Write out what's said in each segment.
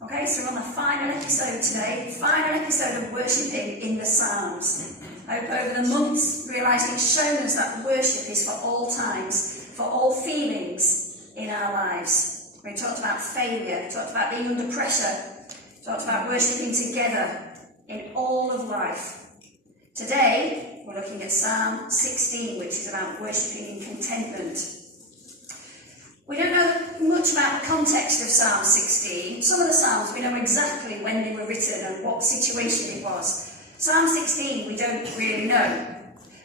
Okay, so we're on the final episode today, final episode of worshipping in the Psalms. I hope over the months, realising it's shown us that worship is for all times, for all feelings in our lives. We talked about failure, we talked about being under pressure, we talked about worshipping together in all of life. Today, we're looking at Psalm 16, which is about worshipping in contentment. We don't know much about the context of Psalm 16. Some of the Psalms we know exactly when they were written and what situation it was. Psalm 16 we don't really know.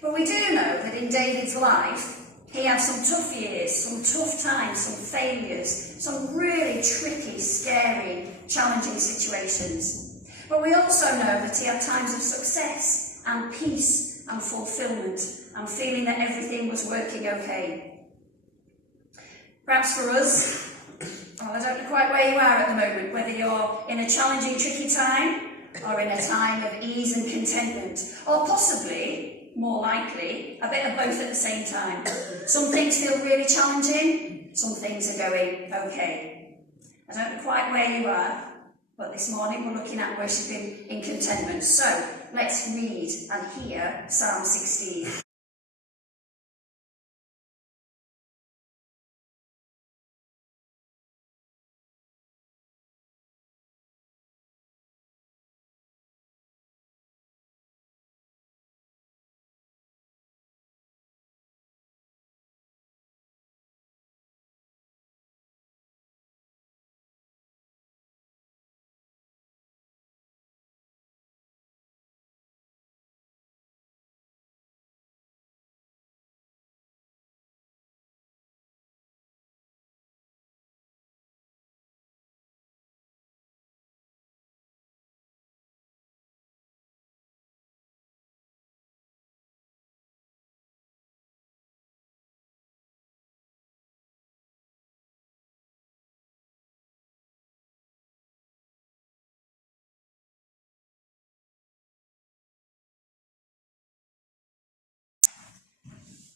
But we do know that in David's life, he had some tough years, some tough times, some failures, some really tricky, scary, challenging situations. But we also know that he had times of success and peace and fulfillment and feeling that everything was working okay. Perhaps for us, well, I don't know quite where you are at the moment, whether you're in a challenging, tricky time or in a time of ease and contentment, or possibly, more likely, a bit of both at the same time. Some things feel really challenging, some things are going okay. I don't know quite where you are, but this morning we're looking at worshipping in contentment. So let's read and hear Psalm 16.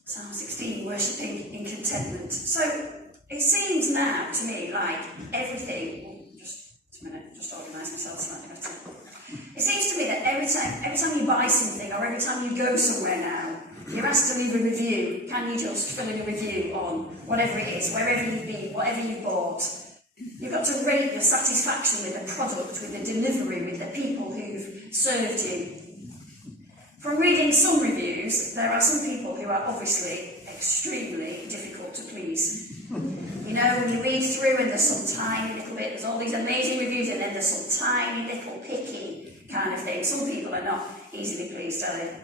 Psalm 16, worshipping in contentment. So it seems now to me like everything, just a minute, just organise myself slightly better. It seems to me that every time you buy something or every time you go somewhere now, you're asked to leave a review. Can you just fill in a review on whatever it is, wherever you've been, whatever you've bought? You've got to rate your satisfaction with the product, with the delivery, with the people who've served you. From reading some reviews, there are some people who are obviously extremely difficult to please. You know, when you read through and there's some tiny little bit, there's all these amazing reviews and then there's some tiny little picky kind of thing. Some people are not easily pleased, are they?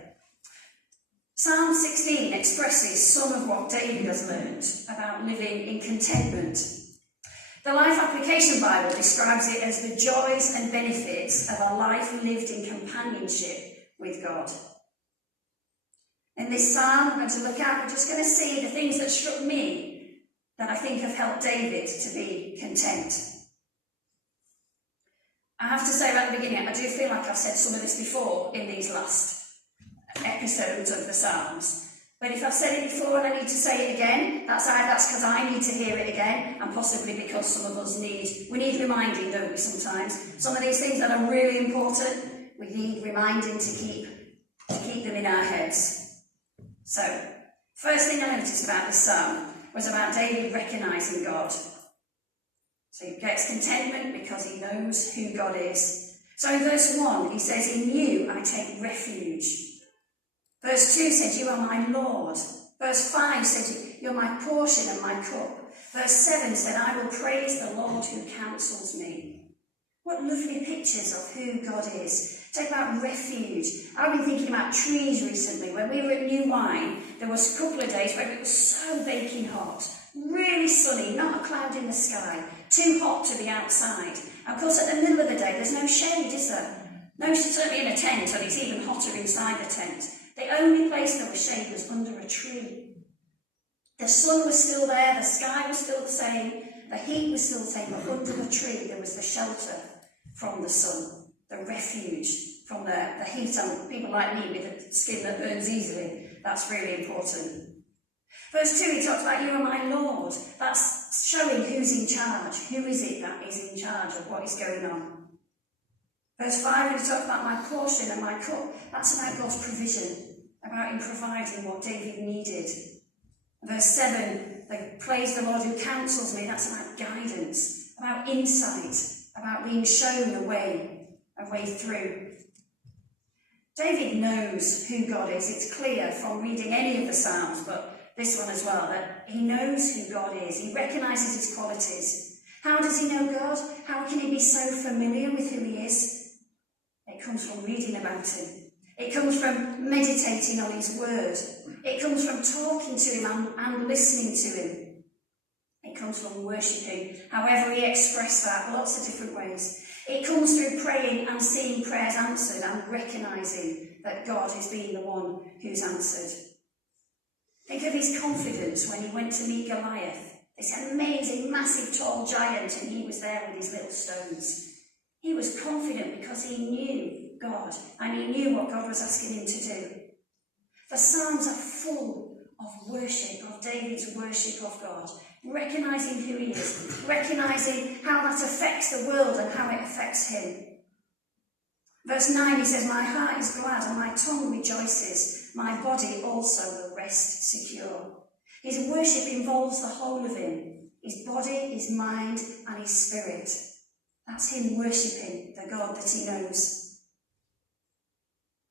Psalm 16 expresses some of what David has learned about living in contentment. The Life Application Bible describes it as the joys and benefits of a life lived in companionship with God. In this psalm we're going to look at, we're just going to see the things that struck me that I think have helped David to be content. I have to say right at the beginning, I do feel like I've said some of this before in these last episodes of the Psalms. But if I've said it before and I need to say it again, that's because I need to hear it again, and possibly because some of us need reminding, don't we, sometimes? Some of these things that are really important, we need reminding to keep them in our heads. So, first thing I noticed about this psalm was about David recognising God. So he gets contentment because he knows who God is. So in verse 1, he says, "In you I take refuge." Verse 2 says, "You are my Lord." Verse 5 says, "You're my portion and my cup." Verse 7 said, "I will praise the Lord who counsels me." What lovely pictures of who God is. Talk about refuge. I've been thinking about trees recently. When we were at New Wine, there was a couple of days where it was so baking hot, really sunny, not a cloud in the sky, too hot to be outside. And of course, at the middle of the day, there's no shade, is there? No, certainly in a tent, and it's even hotter inside the tent. The only place there was shade was under a tree. The sun was still there, the sky was still the same, the heat was still the same, but under the tree there was the shelter from the sun, the refuge from the heat on people like me with a skin that burns easily. That's really important. Verse 2, he talks about, "You are my Lord." That's showing who's in charge, who who is it that is in charge of what is going on. Verse 5, when he talks about my portion and my cup, that's about God's provision, about him providing what David needed. Verse 7, praise the Lord who counsels me, that's about guidance, about insight, about being shown a way through. David knows who God is. It's clear from reading any of the Psalms, but this one as well, that he knows who God is. He recognises his qualities. How does he know God? How can he be so familiar with who he is? It comes from reading about him. It comes from meditating on his word. It comes from talking to him and listening to him. It comes from worshipping, however he expressed that, lots of different ways. It comes through praying and seeing prayers answered and recognising that God has been the one who's answered. Think of his confidence when he went to meet Goliath, this amazing, massive, tall giant, and he was there with his little stones. He was confident because he knew God and he knew what God was asking him to do. The Psalms are full of worship, of David's worship of God, recognising who he is, recognising how that affects the world and how it affects him. Verse 9, he says, my heart is glad and my tongue rejoices. My body also will rest secure. His worship involves the whole of him, his body, his mind and his spirit. That's him worshipping the God that he knows.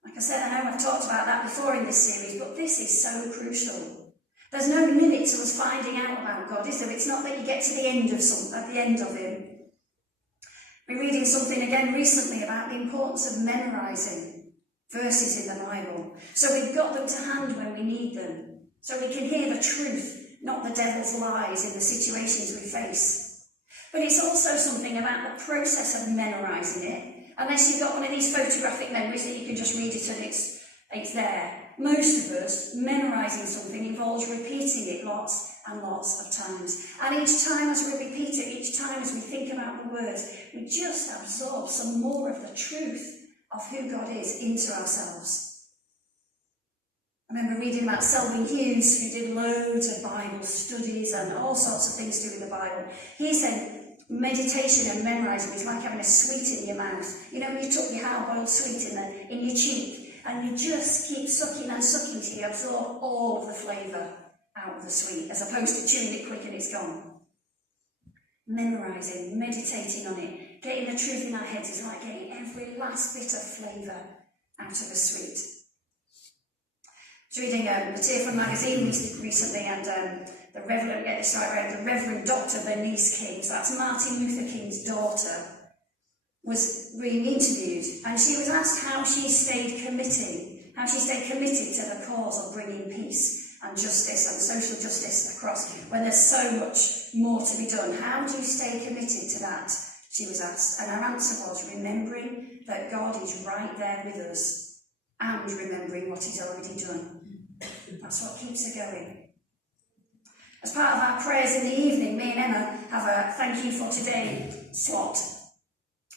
Like I said, I know I've talked about that before in this series, but this is so crucial. There's no limit to us finding out about God, is there? It's not that you get to the end of him. We're reading something again recently about the importance of memorising verses in the Bible. So we've got them to hand when we need them. So we can hear the truth, not the devil's lies in the situations we face. But it's also something about the process of memorising it. Unless you've got one of these photographic memories that you can just read it and it's there. Most of us, memorising something involves repeating it lots and lots of times. And each time as we repeat it, each time as we think about the words, we just absorb some more of the truth of who God is into ourselves. I remember reading about Selwyn Hughes, who did loads of Bible studies and all sorts of things to do with the Bible. He said meditation and memorising is like having a sweet in your mouth. You know when you took your hard-boiled sweet in your cheek, and you just keep sucking and sucking till you absorb all of the flavour out of the sweet, as opposed to chewing it quick and it's gone. Memorising, meditating on it, getting the truth in our heads is like getting every last bit of flavour out of the sweet. I was reading the Tearful magazine recently, and the Reverend, get this right, the Reverend Dr. Bernice King, so that's Martin Luther King's daughter, was being interviewed, and she was asked how she stayed committed to the cause of bringing peace and justice and social justice across when there's so much more to be done. How do you stay committed to that? She was asked, and her answer was remembering that God is right there with us and remembering what he's already done. That's what keeps her going. As part of our prayers in the evening, me and Emma have a thank you for today slot.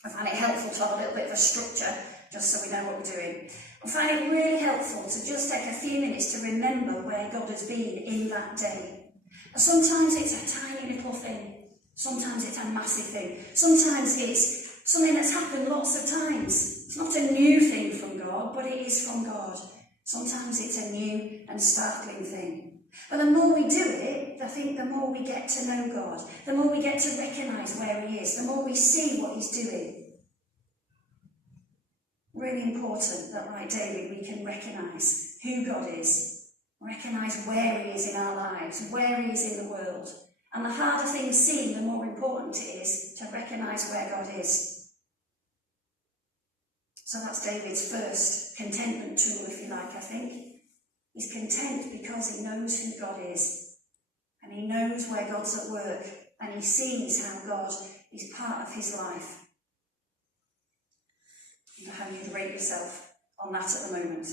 I find it helpful to have a little bit of a structure, just so we know what we're doing. I find it really helpful to just take a few minutes to remember where God has been in that day. And sometimes it's a tiny little thing. Sometimes it's a massive thing. Sometimes it's something that's happened lots of times. It's not a new thing from God, but it is from God. Sometimes it's a new and startling thing. But the more we do it, I think the more we get to know God, the more we get to recognise where he is, the more we see what he's doing. Really important that, like David, we can recognise who God is, recognise where he is in our lives, where he is in the world. And the harder things seem, the more important it is to recognise where God is. So that's David's first contentment tool, if you like, I think. He's content because he knows who God is, and he knows where God's at work, and he sees how God is part of his life. You know how you'd rate yourself on that at the moment.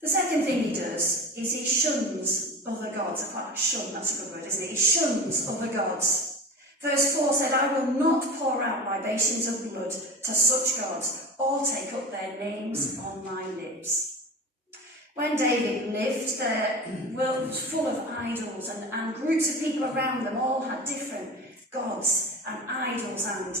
The second thing he does is he shuns other gods. I quite like shun, that's a good word, isn't it? He shuns other gods. Verse 4 said, I will not pour out libations of blood to such gods, or take up their names on my lips. When David lived, the world was full of idols, and groups of people around them all had different gods and idols and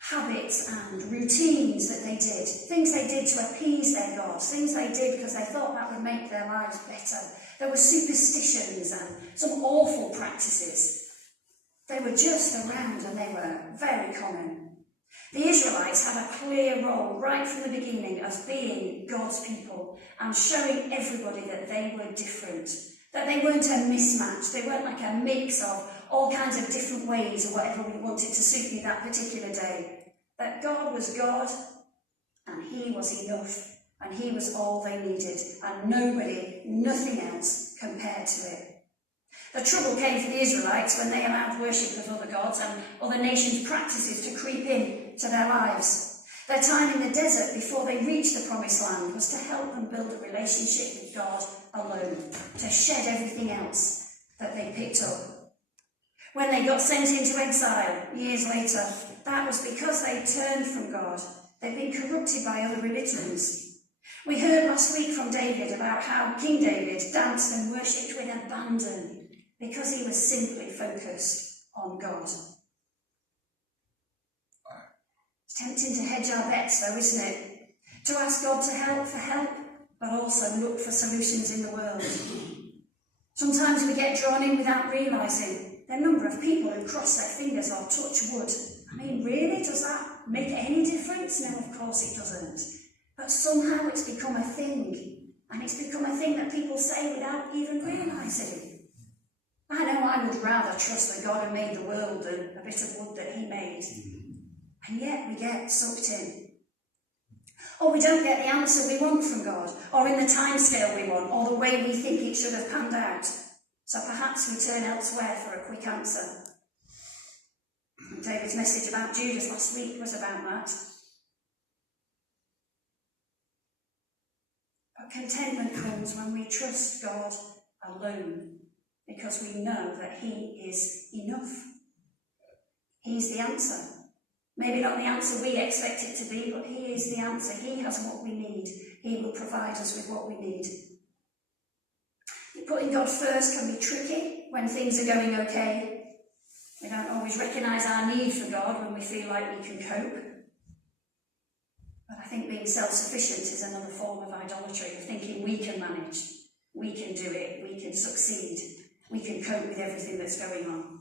habits and routines that they did, things they did to appease their gods, things they did because they thought that would make their lives better. There were superstitions and some awful practices. They were just around and they were very common. The Israelites had a clear role right from the beginning as being God's people and showing everybody that they were different, that they weren't a mismatch, they weren't like a mix of all kinds of different ways or whatever we wanted to suit me that particular day. That God was God and he was enough and he was all they needed and nobody, nothing else compared to it. The trouble came for the Israelites when they allowed worship of other gods and other nations' practices to creep in to their lives. Their time in the desert before they reached the promised land was to help them build a relationship with God alone, to shed everything else that they picked up. When they got sent into exile years later, that was because they turned from God. They'd been corrupted by other religions. We heard last week from David about how King David danced and worshipped with abandon because he was simply focused on God. It's tempting to hedge our bets though, isn't it? To ask God to help for help, but also look for solutions in the world. Sometimes we get drawn in without realising the number of people who cross their fingers or touch wood. I mean, really, does that make any difference? No, of course it doesn't. But somehow it's become a thing, and it's become a thing that people say without even realising. I know I would rather trust that God had made the world than a bit of wood that he made. And yet we get sucked in. Or we don't get the answer we want from God, or in the timescale we want, or the way we think it should have panned out. So perhaps we turn elsewhere for a quick answer. And David's message about Judas last week was about that. But contentment comes when we trust God alone, because we know that he is enough. He's the answer. Maybe not the answer we expect it to be, but he is the answer. He has what we need. He will provide us with what we need. Putting God first can be tricky when things are going okay. We don't always recognise our need for God when we feel like we can cope. But I think being self-sufficient is another form of idolatry, of thinking we can manage, we can do it, we can succeed, we can cope with everything that's going on.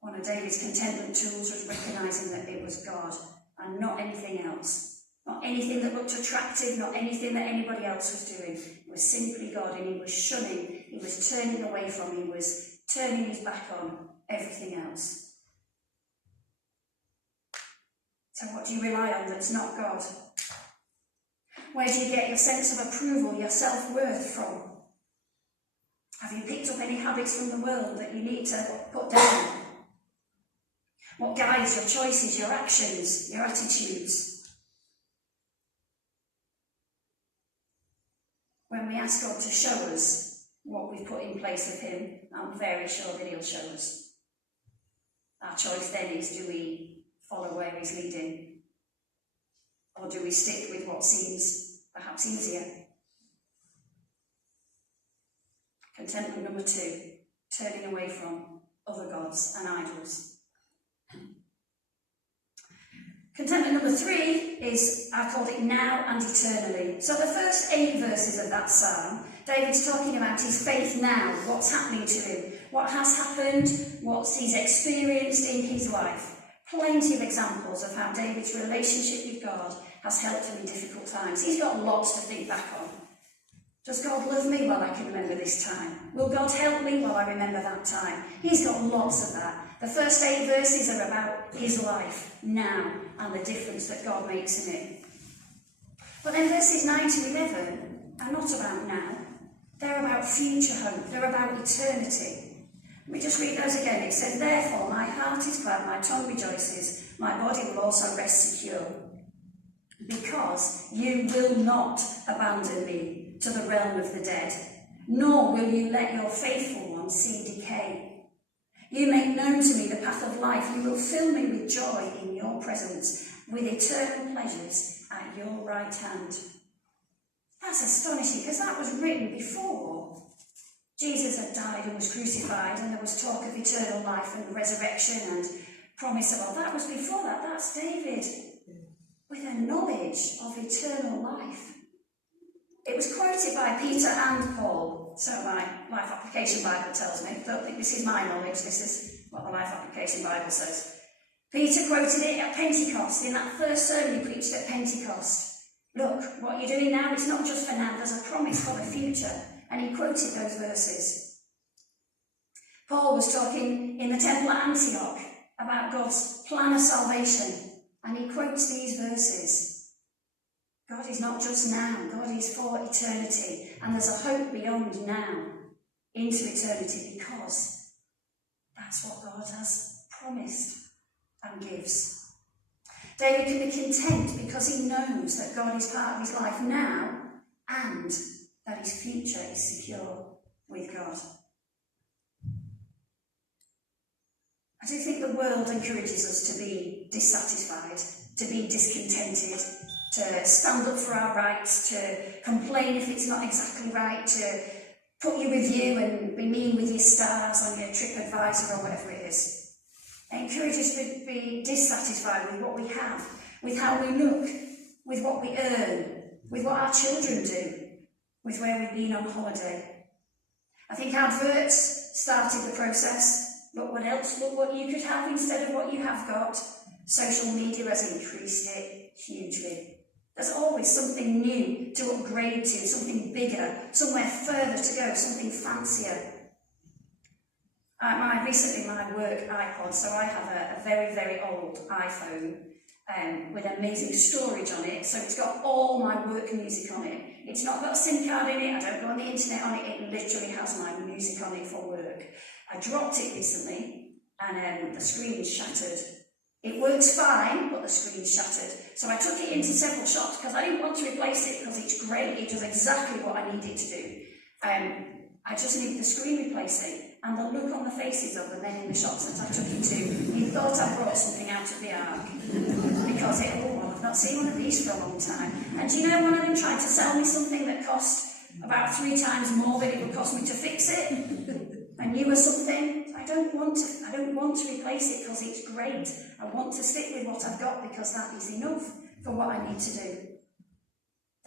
One of David's contentment tools was recognising that it was God and not anything else. Not anything that looked attractive, not anything that anybody else was doing. It was simply God, and he was shunning, he was turning away from, he was turning his back on everything else. So what do you rely on that's not God? Where do you get your sense of approval, your self-worth from? Have you picked up any habits from the world that you need to put down? What guides your choices, your actions, your attitudes? When we ask God to show us what we've put in place of him, I'm very sure that he'll show us. Our choice then is, do we follow where he's leading? Or do we stick with what seems perhaps easier? Contentment number 2, turning away from other gods and idols. Contentment number 3 is, I called it now and eternally. So the first 8 verses of that psalm, David's talking about his faith now, what's happening to him, what has happened, what he's experienced in his life. Plenty of examples of how David's relationship with God has helped him in difficult times. He's got lots to think back on. Does God love me? Well, I can remember this time. Will God help me? Well, I remember that time. He's got lots of that. The first 8 verses are about his life now and the difference that God makes in it. But then verses 9 to 11 are not about now. They're about future hope. They're about eternity. Let me just read those again. It says, therefore, my heart is glad, my tongue rejoices, my body will also rest secure. Because you will not abandon me to the realm of the dead, nor will you let your faithful one see decay. You make known to me the path of life. You will fill me with joy in your presence, with eternal pleasures at your right hand. That's astonishing, because that was written before Jesus had died and was crucified, and there was talk of eternal life and resurrection and promise of all. That was before that. That's David with a knowledge of eternal life. It was quoted by Peter and Paul. So my Life Application Bible tells me. I don't think this is my knowledge, this is what the Life Application Bible says. Peter quoted it at Pentecost, in that first sermon he preached at Pentecost. Look, what you're doing now, it's not just for now, there's a promise for the future. And he quoted those verses. Paul was talking in the temple at Antioch about God's plan of salvation, and he quotes these verses. God is not just now, God is for eternity, and there's a hope beyond now into eternity, because that's what God has promised and gives. David can be content because he knows that God is part of his life now, and that his future is secure with God. I do think the world encourages us to be dissatisfied, to be discontented, to stand up for our rights, to complain if it's not exactly right, to put your review and be mean with your stars on your TripAdvisor or whatever it is. It encourages us to be dissatisfied with what we have, with how we look, with what we earn, with what our children do, with where we've been on holiday. I think adverts started the process. Look what else, look what you could have instead of what you have got. Social media has increased it hugely. There's always something new to upgrade to, something bigger, somewhere further to go, something fancier. Recently my work iPod, so I have a very, very old iPhone with amazing storage on it, so it's got all my work music on it. It's not got a SIM card in it, I don't go on the internet on it, it literally has my music on it for work. I dropped it recently and the screen shattered. It works fine, but the screen's shattered. So I took it into several shops because I didn't want to replace it because it's great, it does exactly what I need it to do. I just needed the screen replacing, and the look on the faces of the men in the shops that I took it to, you thought I brought something out of the ark. Because I've not seen one of these for a long time. And do you know, one of them tried to sell me something that cost about 3 times more than it would cost me to fix it. I knew something. I don't want to replace it because it's great. I want to stick with what I've got because that is enough for what I need to do.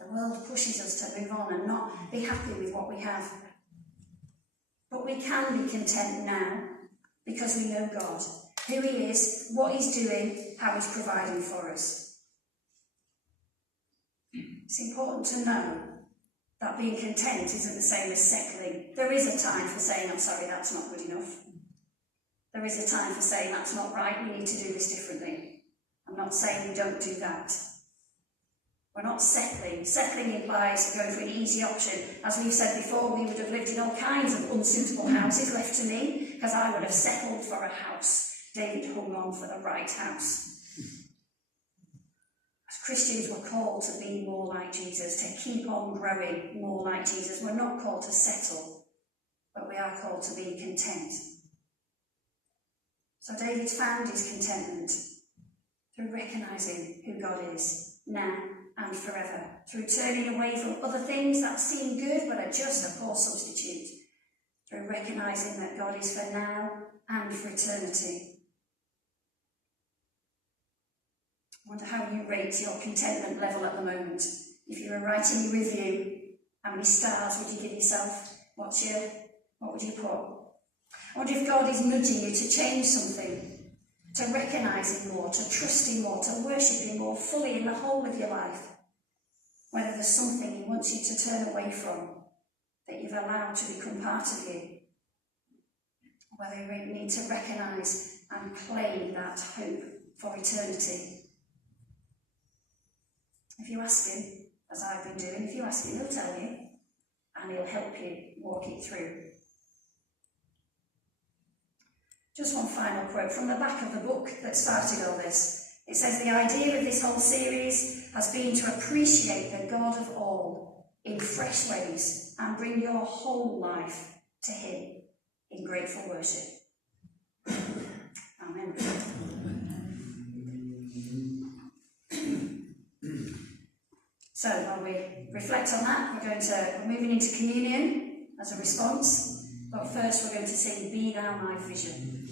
The world pushes us to move on and not be happy with what we have. But we can be content now because we know God, who he is, what he's doing, how he's providing for us. It's important to know that being content isn't the same as settling. There is a time for saying, I'm sorry, that's not good enough. There is a time for saying, that's not right, we need to do this differently. I'm not saying we don't do that. We're not settling. Settling implies going for an easy option. As we've said before, we would have lived in all kinds of unsuitable houses left to me, because I would have settled for a house. David hung on for the right house. As Christians, we're called to be more like Jesus, to keep on growing more like Jesus. We're not called to settle, but we are called to be content. So David's found his contentment through recognising who God is, now and forever, through turning away from other things that seem good but are just a poor substitute, through recognising that God is for now and for eternity. I wonder how you rate your contentment level at the moment. If you were writing your review, how many stars would you give yourself? What would you put? I wonder if God is nudging you to change something, to recognise him more, to trust him more, to worship him more fully in the whole of your life. Whether there's something he wants you to turn away from that you've allowed to become part of you. Whether you need to recognise and claim that hope for eternity. If you ask him, as I've been doing, if you ask him, he'll tell you, and he'll help you walk it through. Just one final quote from the back of the book that started all this. It says, the idea of this whole series has been to appreciate the God of all in fresh ways and bring your whole life to him in grateful worship. Amen. So while we reflect on that, we're moving into communion as a response. But first we're going to sing Be Thou My Vision.